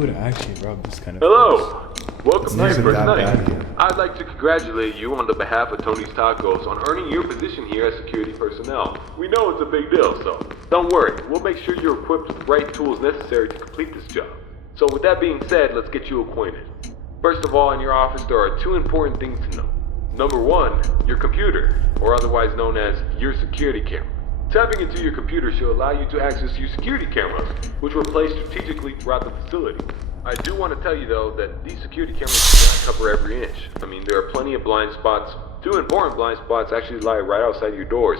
would actually rub this kind of Hello! Welcome to your Isn't first that night. bad here? I'd like to congratulate you on the behalf of Tony's Tacos on earning your position here as security personnel. We know it's a big deal, so don't worry. We'll make sure you're equipped with the right tools necessary to complete this job. So with that being said, let's get you acquainted. First of all, in your office, there are two important things to know. Number one, your computer, or otherwise known as your security camera. Tapping into your computer should allow you to access your security cameras, which were placed strategically throughout the facility. I do want to tell you though that these security cameras do not cover every inch. I mean, there are plenty of blind spots. Two important blind spots actually lie right outside your doors.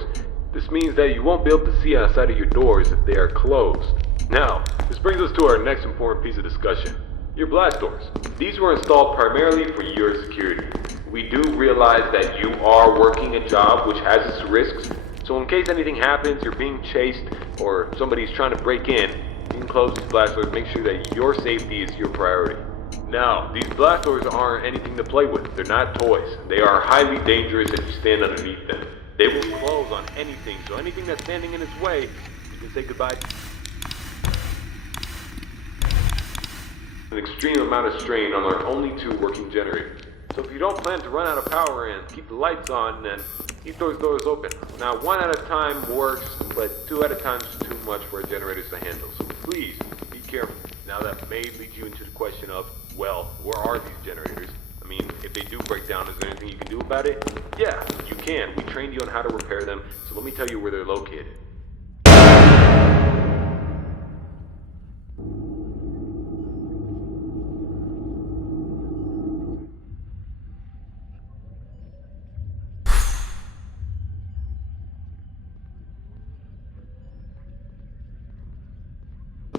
This means that you won't be able to see outside of your doors if they are closed. Now, this brings us to our next important piece of discussion. Your blast doors. These were installed primarily for your security. We do realize that you are working a job which has its risks, so in case anything happens, you're being chased, or somebody's trying to break in, you can close these blast doors, make sure that your safety is your priority. Now, these blast doors aren't anything to play with. They're not toys. They are highly dangerous if you stand underneath them. They will close on anything, so anything that's standing in its way, you can say goodbye. An extreme amount of strain on our only two working generators. So if you don't plan to run out of power and keep the lights on, then keep those doors open. Now, one at a time works, but two at a time is too much for our generators to handle. So please, be careful. Now that may lead you into the question of, well, where are these generators? I mean, if they do break down, is there anything you can do about it? Yeah, you can. We trained you on how to repair them, so let me tell you where they're located.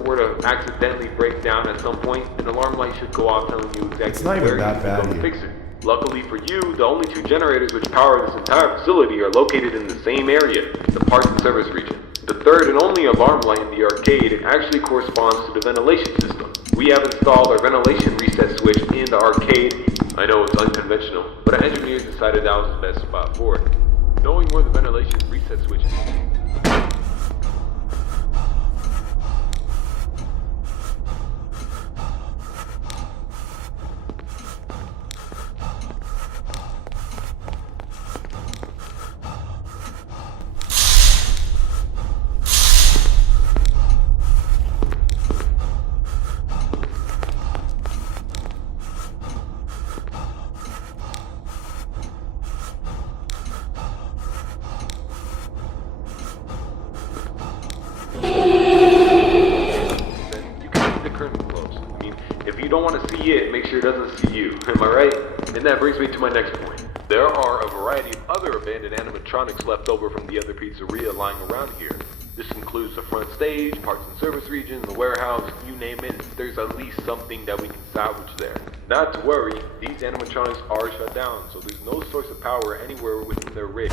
Were to accidentally break down at some point, an alarm light should go off telling you exactly where you need to go to fix it. Luckily for you, the only two generators which power this entire facility are located in the same area, the parts and service region. The third and only alarm light in the arcade actually corresponds to the ventilation system. We have installed our ventilation reset switch in the arcade. I know it's unconventional, but our engineers decided that was the best spot for it. Knowing where the ventilation reset switch is, if you don't want to see it, make sure it doesn't see you. Am I right? And that brings me to my next point. There are a variety of other abandoned animatronics left over from the other pizzeria lying around here. This includes the front stage, parts and service region, the warehouse, you name it. There's at least something that we can salvage there. Not to worry, these animatronics are shut down, so there's no source of power anywhere within their rig.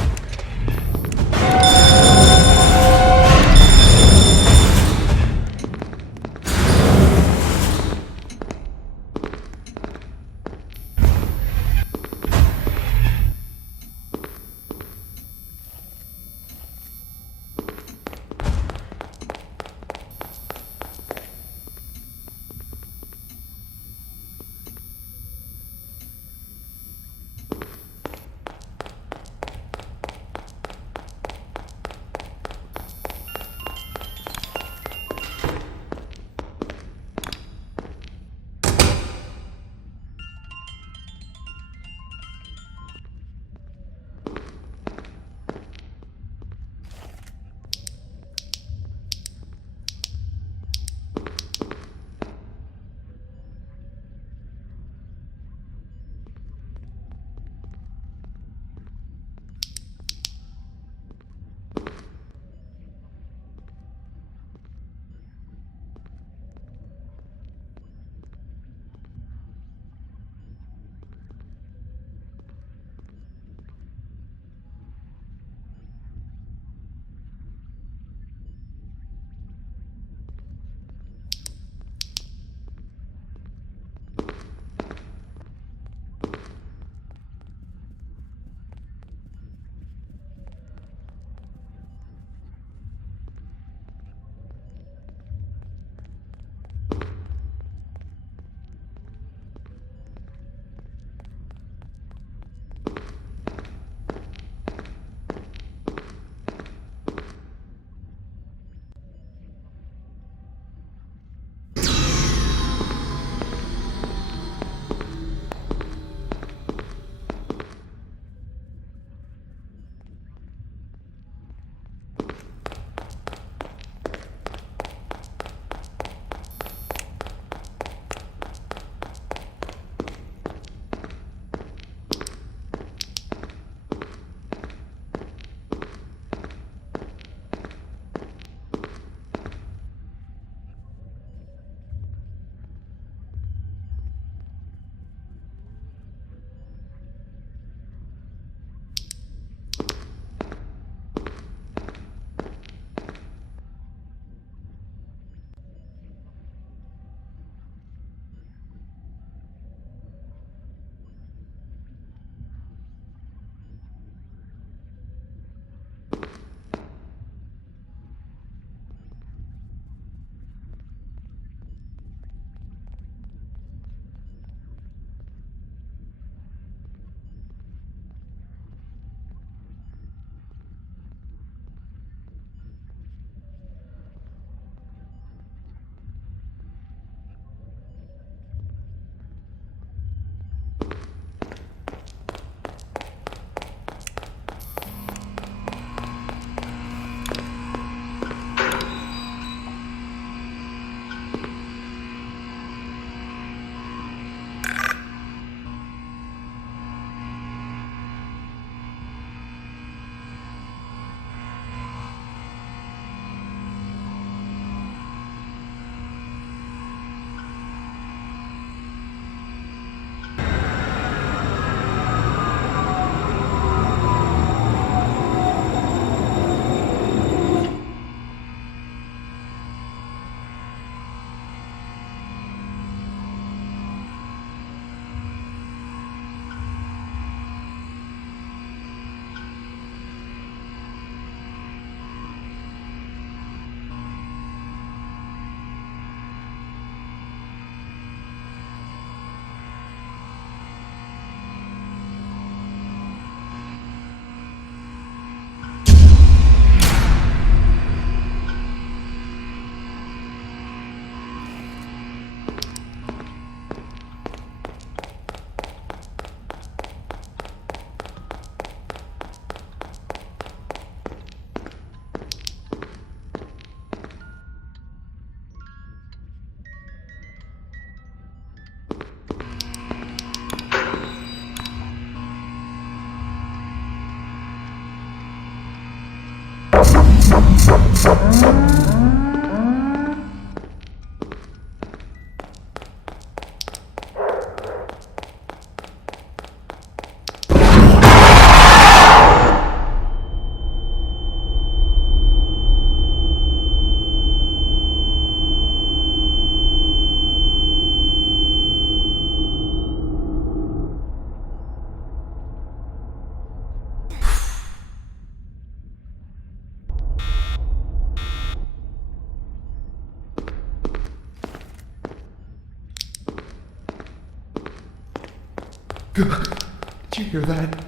Did you hear that?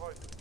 Chodź.